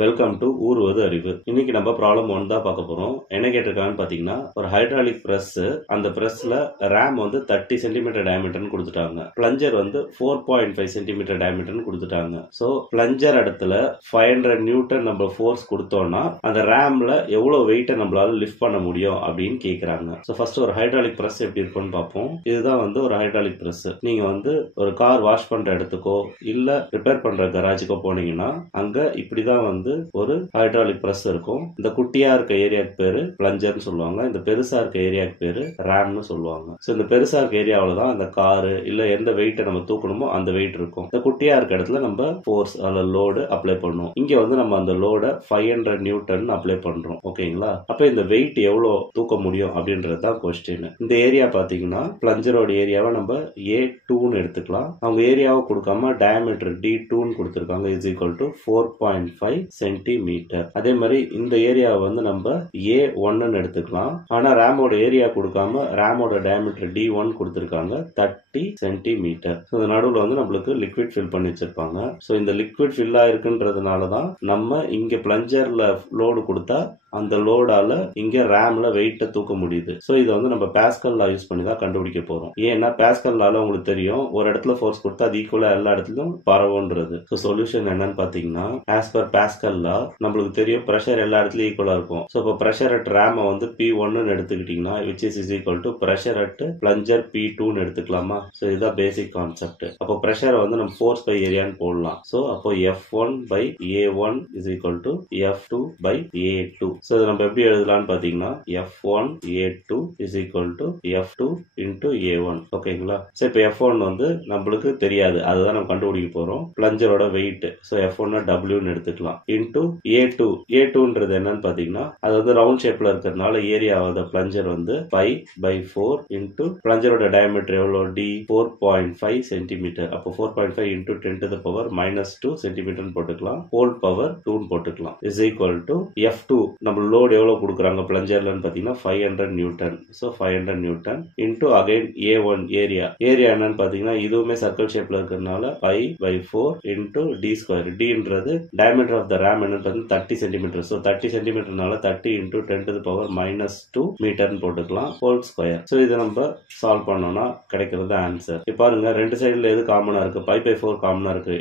Welcome to ஊர்வது அறிவு. இன்னைக்கு நம்ம ப்ராப்ளம் 1 தான் பார்க்க போறோம். என்ன கேட்டிருக்காங்கன்னு பாத்தீங்கன்னா, ஒரு ஹைட்ராலிக் பிரஸ், அந்த பிரஸ்ல ரேம் வந்து 30 சென்டிமீட்டர் டயமீட்டர்னு கொடுத்துட்டாங்க. பிளஞ்சர் வந்து 4.5 சென்டிமீட்டர் டயமீட்டர்னு கொடுத்துட்டாங்க. சோ பிளஞ்சர் இடத்துல 500 நியூட்டன் நம்ம ஃபோர்ஸ் கொடுத்தோம்னா அந்த ரேம்ல எவ்வளவு வெயிட்டை நம்மளால லிஃப்ட் பண்ண முடியும் அப்படின்னு கேக்குறாங்க. சோ ஃபர்ஸ்ட் ஒரு ஹைட்ராலிக் பிரஸ் எப்படி இருக்கும்னு பார்ப்போம். இதுதான் வந்து ஒரு ஹைட்ராலிக் பிரஸ். நீங்க வந்து ஒரு கார் வாஷ் பண்ற இடத்துக்கோ இல்ல ரிப்பேர் பண்ற கராஜுக்கோ போனீங்கன்னா அங்க இப்படிதான் வந்து ஒரு ஹைட்ராலிக் பிரஸ் இருக்கும். இந்த குட்டியா இருக்க ஏரியாக்கு பேரு பிளஞ்சர்னு சொல்லுவாங்க. இந்த பெருசா இருக்க ஏரியாக்கு பேரு ரேம்னு சொல்லுவாங்க. சோ இந்த பெருசா இருக்க ஏரியாவில தான் அந்த காரு இல்ல எந்த வெயிட்டை நம்ம தூக்கணுமோ அந்த வெயிட் இருக்கும். இந்த குட்டியா இருக்க இடத்துல நம்ம ஃபோர்ஸ் அல்ல லோடு அப்ளை பண்ணுவோம். இங்க வந்து நம்ம அந்த லோட 500 நியூட்டன் அப்ளை பண்றோம். ஓகேங்களா? அப்ப இந்த வெயிட் எவ்வளவு தூக்க முடியும் அப்படின்றது தான் கொஸ்டின். இந்த ஏரியா பாத்தீங்கன்னா பிளஞ்சரோட ஏரியாவை நம்ம A2ன்னு எடுத்துக்கலாம். அவங்க ஏரியாவை கொடுக்காம டயமீட்டர் D2ன்னு கொடுத்திருக்காங்க. Is equal to 4.5 centimetre. அதே மாதிரி இந்த ஏரியாவை வந்து நம்ம A1ன்னு எடுத்துக்கலாம். ஆனா ரேமோட ஏரியா கொடுக்காம ரேமோட டயமீட்டர் D1 கொடுத்திருக்காங்க 30 சென்டிமீட்டர். இந்த நடுவுல வந்து நம்மளுக்கு லிக்விட் ஃபில் பண்ணி வச்சிருப்பாங்க. சோ இந்த லிக்விட் ஃபில் ஆயிருக்குன்றதுனால தான் நம்ம இங்க பிளஞ்சர்ல லோடு கொடுத்தா அந்த லோடால இங்க ரேம்ல வெயிட்ட தூக்க முடியுது. சோ இதை வந்து நம்ம பாஸ்கல் லா யூஸ் பண்ணி தான் கண்டுபிடிக்க போறோம். ஏன்னா பாஸ்கல் லால உங்களுக்கு தெரியும், ஒரு இடத்துல ஃபோர்ஸ் கொடுத்தா அது ஈக்குவலா எல்லா இடத்துலயும் பரவுன்றது. சோ சொல்யூஷன் என்னன்னு பாத்தீங்கன்னா, ஆஸ் பர் பாஸ்கல் லா நம்மளுக்கு தெரியும் பிரஷர் எல்லா இடத்துலயும் ஈக்குவலா இருக்கும். சோ இப்போ பிரஷர் அட் ரேம வந்து P1ன்னு எடுத்துக்கிட்டீங்கன்னா which is equal to pressure at plunger P2ன்னு எடுத்துக்கலாமா? சோ இதுதான் பேசிக் கான்செப்ட். அப்போ பிரஷரை வந்து நம்ம ஃபோர்ஸ் பை ஏரியான்னு போடலாம். சோ அப்போ F1 by A1 is equal to F2 by A2. So இதை நம்ம எப்படி எழுதலாம்னு பாத்தீங்கன்னா F1 A2 is equal to F2 into A1. ஓகேங்களா? சோ இப்போ F1 வந்து நம்மளுக்கு தெரியாது, அதுதான் நம்ம கண்டுபிடிக்க போறோம். பிளஞ்சரோட வெயிட். சோ F1 Wன்னு எடுத்துக்கலாம். into A2. A2ன்றது என்னன்னு பாத்தீங்கன்னா, அது வந்து ரவுண்ட் ஷேப்ல இருக்கிறதுனால ஏரியா ஆஃப் தி பிளஞ்சர் வந்து 5/4 into பிளஞ்சரோட டயமீட்டர் எவ்வளவு? D 4.5 centimetre. அப்போ 4.5 into 10 to the power -2 centimetre போட்டுக்கலாம். ஹோல் பவர் 2ன்னு போட்டுக்கலாம். is equal to F2. நம்ம லோட் எவ்வளவு கொடுக்குறாங்க பிளஞ்சர்லன்னு பாத்தீங்கன்னா 500 newton. So 500 newton into again A1 area. Area என்னன்னு பாத்தீங்கன்னா இதுவுமே சர்க்கிள் ஷேப்ல இருக்கிறதுனால 5/4 into D ஸ்கொயர். Dன்றது diameter of the ram என்னன்னு பாத்தீங்கன்னா 30 சென்டிமீட்டர். சோ 30 சென்டிமீட்டர்னால 30 into 10 to the power -2 மீட்டர்னு போட்டுக்கலாம். Whole square. சோ இதை நம்ம சால்வ் பண்ணோம்னா கிடைக்கிறது ஆன்சர். இப்ப பாருங்க, ரெண்டு சைடுல எது காமனா இருக்கு? 5/4 காமனா இருக்கு.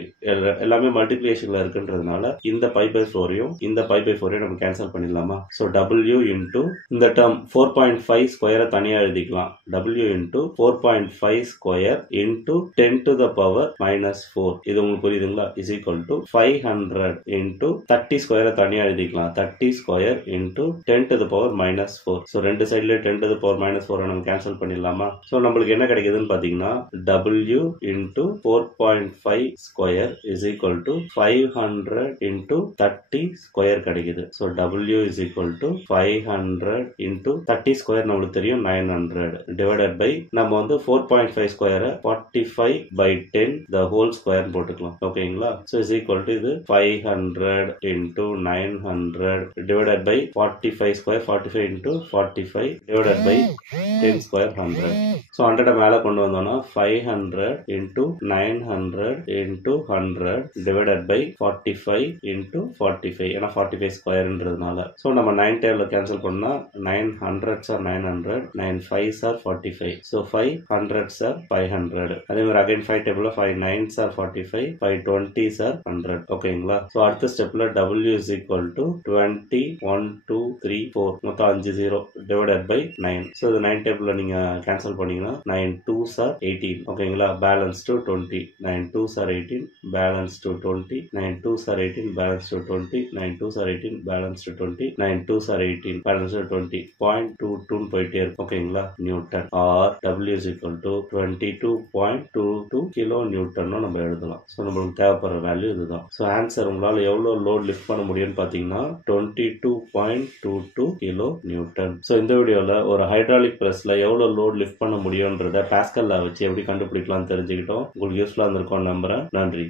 எல்லாமே மல்டிப்ளிகேஷன்ல இருக்குன்றதுனால இந்த 5/4யும் இந்த 5/4யும் நம்ம கேன்சல் பண்ணிடலாமா? சோ W into இந்த டேர்ம் 4.5 ஸ்கொயரை தனியா எழுதிக்கலாம். W into 4.5 square into 10 to the power -4. இது உங்களுக்கு புரியுதுங்களா? is equal to 500 into 30 ஸ்கொயரை தனியா எழுதிக்கலாம். 30 square into 10 to the power -4. So ரெண்டு சைடுல 10 to the power -4 நம்ம கேன்சல் பண்ணிடலாமா? சோ நம்மளுக்கு என்ன கிடைக்குதுன்னு பாத்தீங்கன்னா W into 4.5 square is equal to 500 into 30 square கிடைக்குது. So W is equal to 500 into 30 square நம்மளுக்கு தெரியும் 900 divided by நம்ம வந்து 4.5 ஸ்கொயரை 45/10 the whole ஸ்கொயர் போட்டுக்கலாம். ஓகேங்களா? சோ is equal to இது 500 into 900 divided by 45 square, 45 into 45 divided by 10 square 100. So 100 மேல கொண்டு வந்தோம்னா 500 into 900 into 100 divided by 45 into 45. ஏன்னா 45 ஸ்கொயர்ன்றதுனால. சோ நம்ம 9 டேபிள்ல கேன்சல் பண்ணா 900s are 900, 9/5s are 45. So 500s are 500. அதே மாதிரி again 5 டேபிள்ல 5/9s are 45, 5/20s are 100. ஓகேங்களா? சோ அடுத்த ஸ்டெப்ல W is equal to 20, 1, 2, 3, 4 மொத்தம் 5 0 divided by 9. சோ இது 9 டேபிள்ல நீங்க கேன்சல் பண்ணீங்கன்னா 9/2s are 18. ஓகேங்களா? Balance to 20. 9/2s are 18, balance to 20, 9/2s are 18, balance to 20, 9/2s are 18, balance to 20, 9/2s are 18, balance to 20. 0.22 போயிட்டே இருக்கு. ஓகேங்களா? Newton or W is equal to 22.22 kilo newton நம்ம எழுதலாம். சோ நம்மளுக்கு தேவைப்படுற வேல்யூ இதுதான். சோ ஆன்சர் உங்களால எவ்வளவு லோட் லிஃப்ட் பண்ண முடியும்னு பாத்தீங்கன்னா 22.22 கிலோ நியூட்டன். சோ இந்த வீடியோல ஒரு ஹைட்ராலிக் பிரஸ்ல எவ்வளவு லோட் லிஃப்ட் பண்ண முடியும்ன்றத பாஸ்கல் லா வச்சு எப்படி கண்டுபிடிக்கலாம் தெரிஞ்சுக்கிட்டோம். உங்களுக்கு யூஸ்ஃபுல்லா இருந்திருக்கும் நம்புறேன். நன்றி.